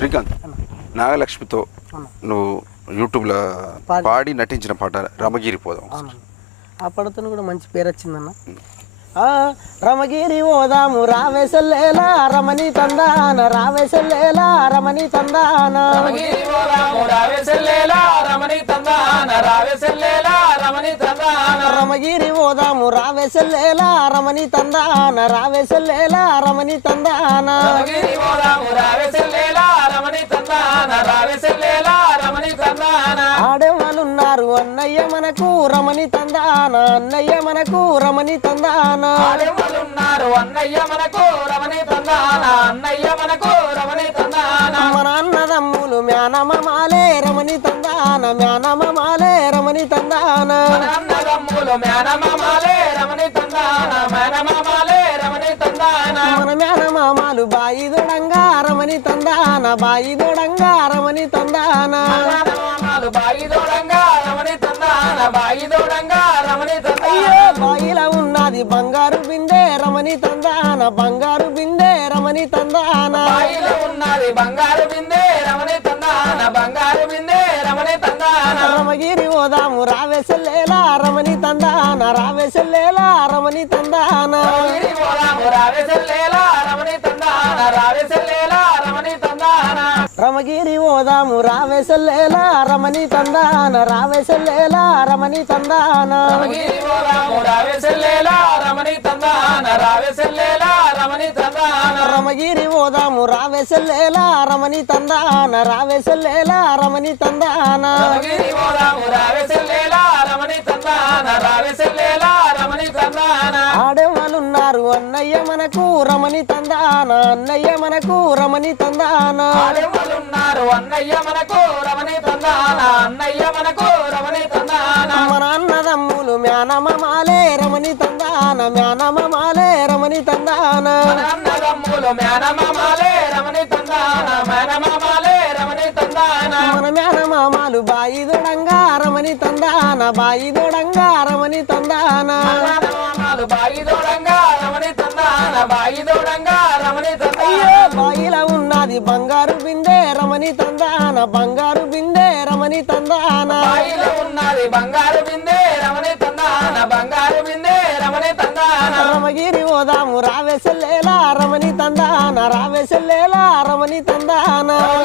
శ్రీకాంత్ నాగలక్ష్మితో నువ్వు యూట్యూబ్లో పాడి నటించిన పాట రామగిరి పోదాం ఆ పడతను కూడా మంచి పేరు వచ్చిందన్న రమగిరి పోదాము రావేశల్లేలా రమణి తందాన రావేశల్లేలా రమణి తందాన రమగిరి పోదాము రావేశల్లేలా రమణి తందాన రావేశల్లేలా రమణి తందాన రమగిరి పోదాము రావేశల్లేలా రమణి తందాన రావేశల్లేలా రమణి తెలుసుకున్నారు అన్నయ్య మనకు రమణి తందానా అన్నయ్య మనకు రమణి తందానా ఉన్నారు అన్నయ్య మనకు రమణి తందానా అన్నయ్య మనకు రమణి తందానా మన అన్నదమ్ములు మ్యాన మమాలే రమణి తందానా మ్యాన మమాలే రమణి తందానా అన్నదమ్ములు మ్యాన మమాలే రమణి తందానా మ్యాన మమాలే రమణి తందానా మన మ్యాన మామాలు బాయి దొడంగా రమణి తందానా బాయి దొడంగా రమణి తందానా బాయి దొడంగా బాయి దూడంగా రమణి తందయ్యో బాయిల ఉన్నది బంగారు బిందే రమణి తందాన బంగారు బిందే రమణి తందాన బాయిల ఉన్నది బంగారు బిందే రమణి తందాన బంగారు బిందే రమణి తందాన రమగిరి ఓదాము రావేసల్లేలా రమణి తందాన రావేసల్లేలా రమణి తందాన రావేసల్లే రమగిరి ఓదాము రావేశల్లేలా రమణి తందాన రావేశల్లేలా రమణి తందాన రమగిరి ఓదాము రావేశల్లేలా రమణి తందాన రావేశల్లేలా రమణి తందాన రమగిరి ఓదాము రావేశల్లేలా రమణి రమణి తందాన రమగిరి ఓదాము రమణి తందాన ఉన్నారు అన్నయ్య మనకు రమణి అన్నయ్య మనకు రమణి తందానా అన్నయ్య మనకు రమణి తందానా అన్నయ్య మనకు రమణి తందానా మన అన్నదమ్ములు మ్యానమాలే రమణి తందానా మ్యానమమాలే రమణి తందానా అన్నదమ్ములు మ్యానమమాలే రమణి తందానా మ్యానమమాలే రమణి తందానా మన మ్యానమామాలు బాయి దూడంగా రమణి తందానా బాయి దూడంగా రమణి తందా అది బంగారు బిందే రమణి తందాన బంగారు బిందే రమణి తందాన ఉన్నది బంగారు బిందే రమణి తందాన బంగారు బిందే రమణి తందాన రమగిరి పోదాము రావేశల్లేలా రమణి తందాన రావేశల్లేలా రమణి తందాన